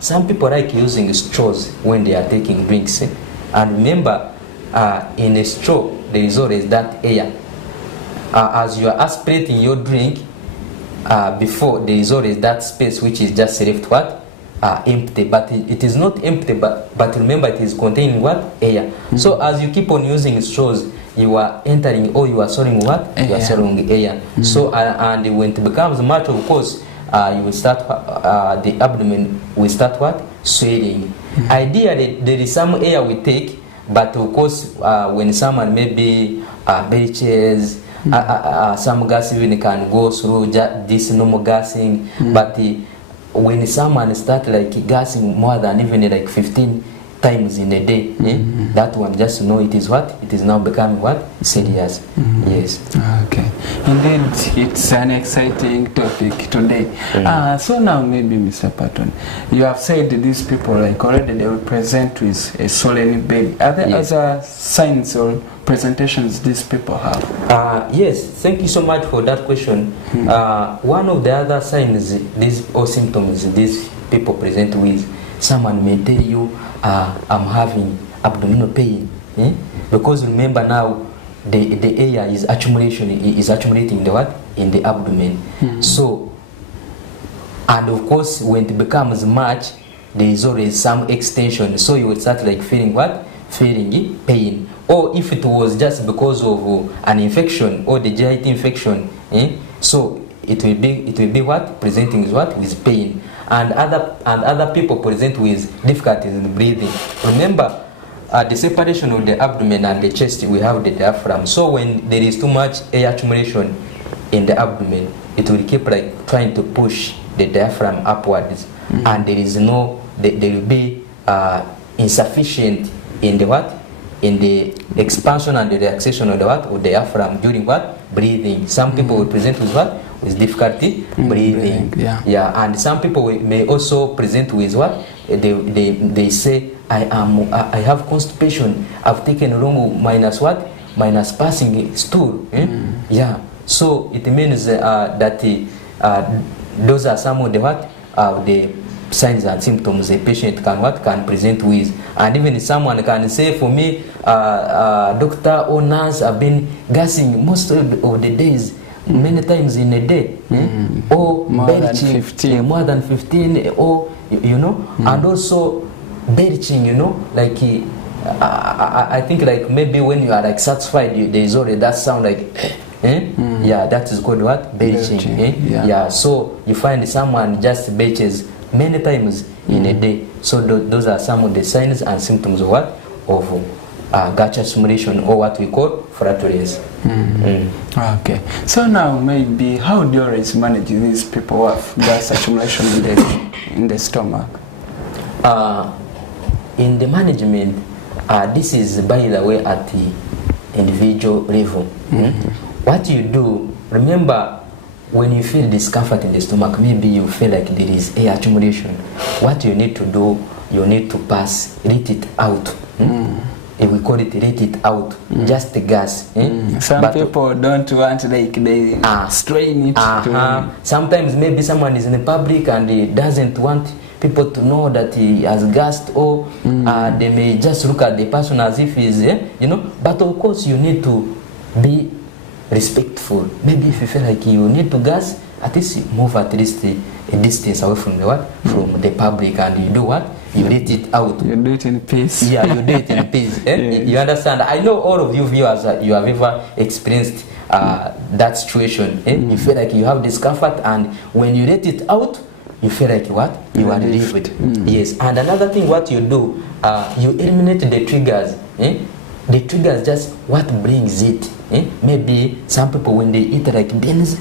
some people like using straws when they are taking drinks. And remember, in a straw there is always that air. As you are aspirating your drink, before there is always that space which is just left what, empty, but it is not empty, but remember it is containing what, air. So as you keep on using straws, you are entering, or you are swallowing what, you are swallowing air. So and when it becomes much, of course, you will start the abdomen will start what, swelling. Ideally there is some air we take, but of course when someone maybe belches, some gas even can go through this normal gassing, but when someone start like gassing more than even like 15 times in a day, that one, just know it is what, it is now becoming what, serious. Yes. Okay, indeed it's an exciting topic today. So now maybe Mr. Patton, you have said these people like already they will present with a swollen belly. Are there other signs or presentations these people have? Yes, thank you so much for that question. One of the other signs these or symptoms these people present with, someone may tell you, I'm having abdominal pain, because remember now the air is accumulating in the what, in the abdomen. So, and of course when it becomes much, there is always some extension, so you will start like feeling what, feeling pain. Or if it was just because of an infection or the GI infection, so it will be what, presenting with what, with pain. And other people present with difficulties in breathing. Remember, the separation of the abdomen and the chest, we have the diaphragm. So when there is too much air accumulation in the abdomen, it will keep like trying to push the diaphragm upwards, and there will be insufficient in the what, in the expansion and the relaxation of the what, of the diaphragm during what, breathing. Some people will present with what, with difficulty breathing. And some people may also present with what, they say, I have constipation, I've taken long minus what, minus passing stool. So it means that those are some of the what, the signs and symptoms a patient can present with. And even someone can say, for me, doctor or nurse, I've been gassing most of the days, many times in a day, or more than 15, or and also belching, like I think like maybe when you are like satisfied, there is already that sound like that is called what, belching. So you find someone just belches many times in a day. So those are some of the signs and symptoms of what, of gut accumulation, or what we call flatulence. Okay, so now maybe how do you always manage these people who have gas accumulation in the stomach? In the management, this is by the way at the individual level. What you do, remember, when you feel discomfort in the stomach, maybe you feel like there is air accumulation, what you need to do, you need to let it out. If we call it let it out, just the gas. Some people don't want, like they strain it. Sometimes maybe someone is in the public and he doesn't want people to know that he has gassed, or they may just look at the person as if he's, but of course you need to be respectful. Maybe if you feel like you need to gas, at least move at least a distance away from the what, from the public, and you do what, you let it out. You do it in peace. You do it in peace. You understand? I know all of you viewers, you have ever experienced that situation. You feel like you have discomfort, and when you let it out, you feel like what, you are relieved. Yes. And another thing, what you do, you eliminate the triggers. The triggers just what brings it. Maybe some people when they eat like beans,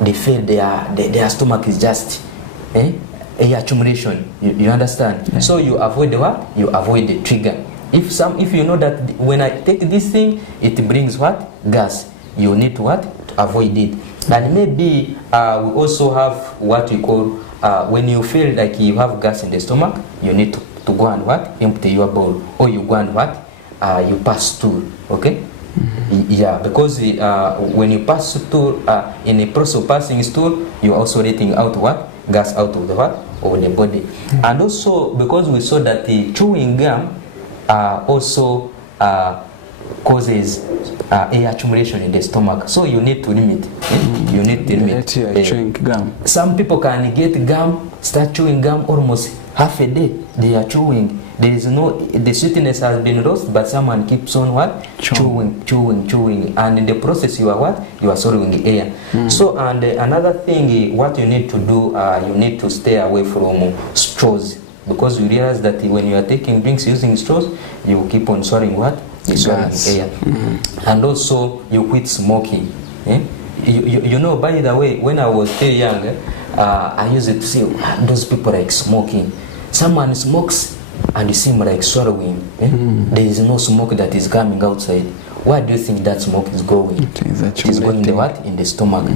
they feel their stomach is just air accumulation. You understand? So you avoid the what? You avoid the trigger. If you know that when I take this thing, it brings what? Gas. You need to what? To avoid it. And maybe we also have what we call when you feel like you have gas in the stomach, you need to go and what? Empty your bowl, or you go and what? You pass stool, okay? Yeah, because when you pass stool, in the process of passing stool, you are also letting out what? Gas out of the what? Of the body. And also, because we saw that the chewing gum also causes air accumulation in the stomach, so you need to limit. You need to limit. Chewing gum. Some people can get gum, start chewing gum almost half a day. They are chewing. There is no, the sweetness has been lost, but someone keeps on what? Chewing. And in the process, you are what? You are swallowing air. So, and another thing, what you need to do, you need to stay away from straws, because you realize that when you are taking drinks using straws, you keep on swallowing what? You swallowing air. And also, you quit smoking. You know, by the way, when I was still young, I used to see those people like smoking. Someone smokes and you seem like swallowing. There is no smoke that is coming outside. Where do you think that smoke is going? It is going in the what? In the stomach.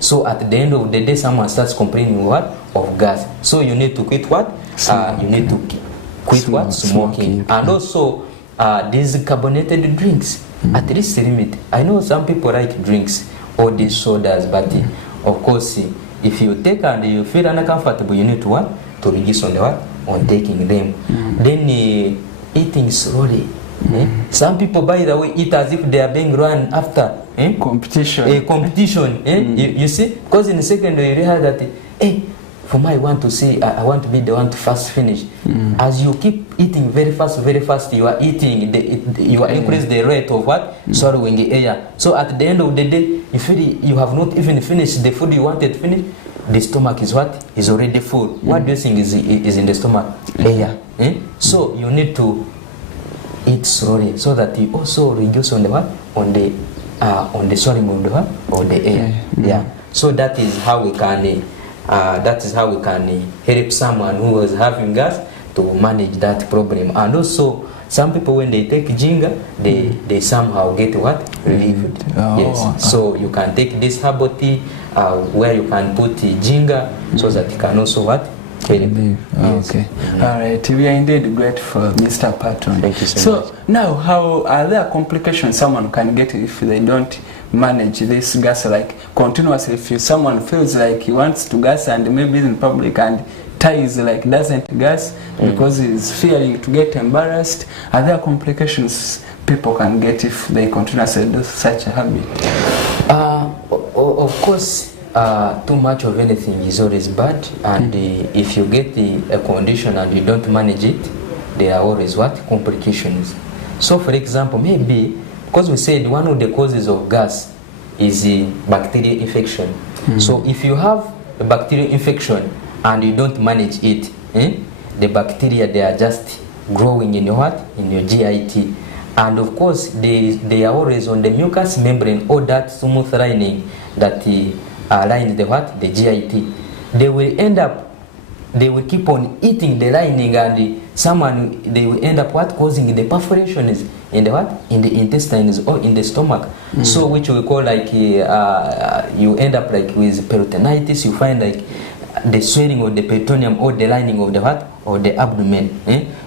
So at the end of the day, someone starts complaining what? Of gas. So you need to quit what? You need to quit what? Smoking. And also these carbonated drinks. At least limit. I know some people like drinks or these sodas, but of course, if you take and you feel uncomfortable, you need to what? To reduce on the what? On taking them. Then eating slowly. Some people, by the way, eat as if they are being run after competition. Competition. You see, because in the second you realize that, for me, I want to see, I want to be the one to fast finish. As you keep eating very fast, you are eating, you are increase the rate of what? Swallowing the air. So at the end of the day, you feel you have not even finished the food you wanted to finish. The stomach is what? Is already full. What do you think is in the stomach? Air. So you need to eat slowly so that you also reduce on the what? On the swallowing of the what? Or the air. Yeah. So that is how we can help someone who was having gas to manage that problem. And also some people, when they take ginger, they somehow get what? Relieved. Yes. So you can take this herbal tea where you can put the ginger so that it can also what? Yes. Okay. All right. We are indeed grateful, Mr. Patton. Thank you so much. So now, how are there complications someone can get if they don't manage this gas like continuously? If someone feels like he wants to gas and maybe in public and ties like doesn't gas because he's fearing to get embarrassed, are there complications people can get if they continuously do such a habit? Of course, too much of anything is always bad, and if you get a condition and you don't manage it, there are always what? Complications. So for example, maybe because we said one of the causes of gas is a bacterial infection. So if you have a bacterial infection and you don't manage it, the bacteria, they are just growing in your what? In your GIT. And of course, they are always on the mucous membrane or that smooth lining that lines the what? The GIT. They will keep on eating the lining, and they will end up what? Causing the perforations in the what? In the intestines or in the stomach. So which we call like you end up like with peritonitis. You find like the swelling of the peritoneum or the lining of the what? Or the abdomen.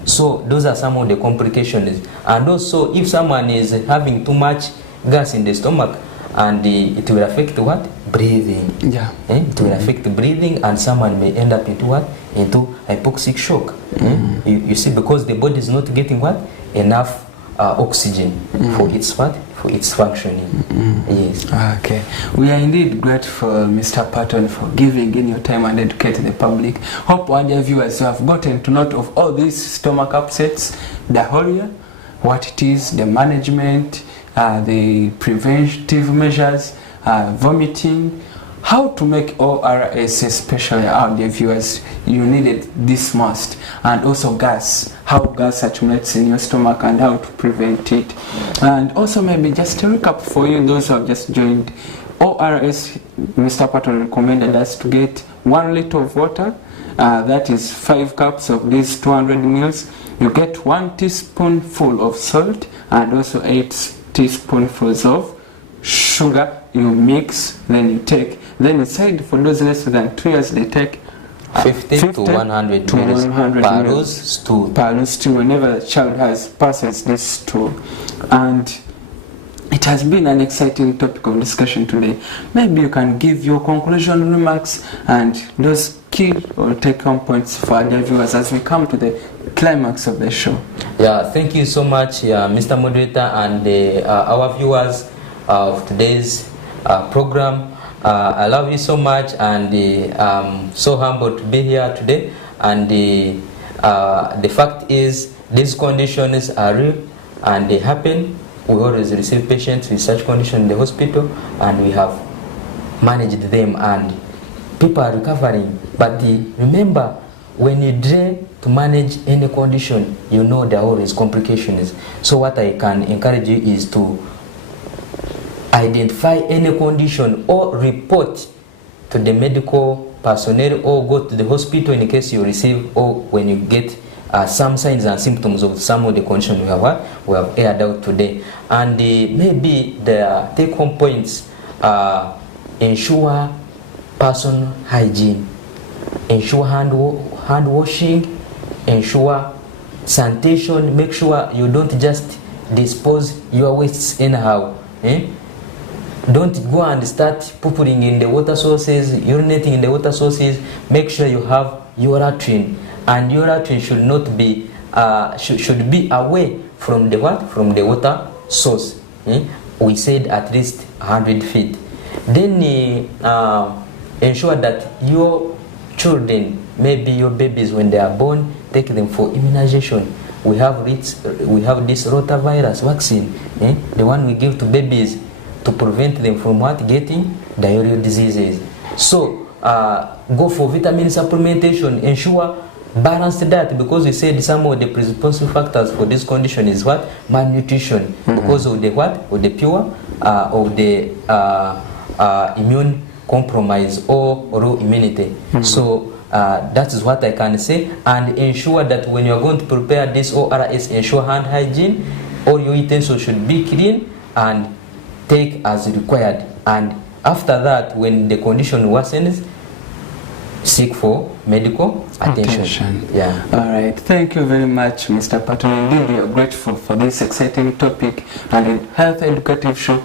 So those are some of the complications. And also, if someone is having too much gas in the stomach, and it will affect what? Breathing. Yeah. It will affect breathing, and someone may end up into what? Into hypoxic shock. You see, because the body is not getting what? Enough oxygen for its what? For its functioning. Yes. Okay. We are indeed grateful, Mr. Patton, for giving in your time and educating the public. Hope all your viewers have gotten to note of all these stomach upsets, diarrhea, what it is, the management, the preventive measures, vomiting, how to make ORS, especially our dear viewers, you needed this most, and also gas, how gas accumulates in your stomach and how to prevent it. And also maybe just a recap for you, those who have just joined, ORS, Mr. Patton recommended us to get 1 liter of water, that is 5 cups of these 200 mils. You get 1 teaspoonful of salt and also 8 teaspoonfuls of sugar you mix, then you take. Then inside, for those less than 2 years, they take 50 to 100 to mils 100 per mils loose stool. per loose stool whenever the child passes this stool. And it has been an exciting topic of discussion today. Maybe you can give your conclusion remarks and those key or take-home points for our viewers as we come to the climax of the show. Yeah, thank you so much, Mr. Moderator, and our viewers of today's program. I love you so much, and I'm so humbled to be here today. And the fact is, these conditions are real and they happen. We always receive patients with such conditions in the hospital, and we have managed them, and people are recovering. But remember, when you try to manage any condition, you know there are always complications. So what I can encourage you is to identify any condition or report to the medical personnel or go to the hospital in case you receive or when you get some signs and symptoms of some of the conditions we have aired out today. And maybe the take-home points ensure personal hygiene, ensure hand washing, ensure sanitation, make sure you don't just dispose your wastes anyhow. Don't go and start pooping in the water sources, urinating in the water sources. Make sure you have your latrine, and your latrine should not be should be away from the what? From the water source. We said at least 100 feet. Then ensure that your children, maybe your babies, when they are born, take them for immunization. We have this rotavirus vaccine, the one we give to babies to prevent them from what? Getting diarrheal diseases. So go for vitamin supplementation, ensure balanced diet, because we said some of the predisposing factors for this condition is what? Malnutrition, because of the what? Of the pure of the immune compromise or low immunity. So that is what I can say. And ensure that when you are going to prepare this ORS, ensure hand hygiene. All your utensils should be clean and take as required. And after that, when the condition worsens, seek for medical attention. Yeah. All right. Thank you very much, Mr. Patton. Indeed, we are grateful for this exciting topic and the health educative show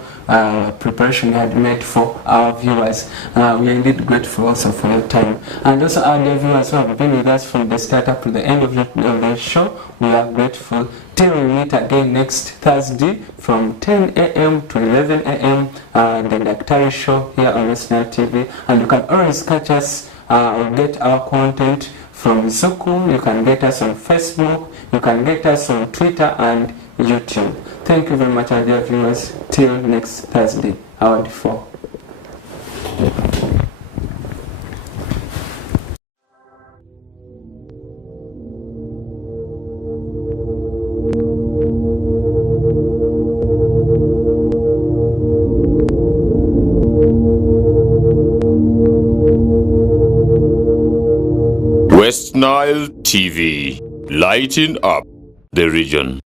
preparation you had made for our viewers. We are indeed grateful also for your time. And also our dear viewers who have been with us from the start up to the end of the show, we are grateful. Till we meet again next Thursday from 10 a.m. to 11 a.m. The DAKTARI show here on National TV. And you can always catch us or get our content from Zuku. You can get us on Facebook. You can get us on Twitter and YouTube. Thank you very much, our dear viewers. Till next Thursday, hour 4. West Nile TV, lighting up the region.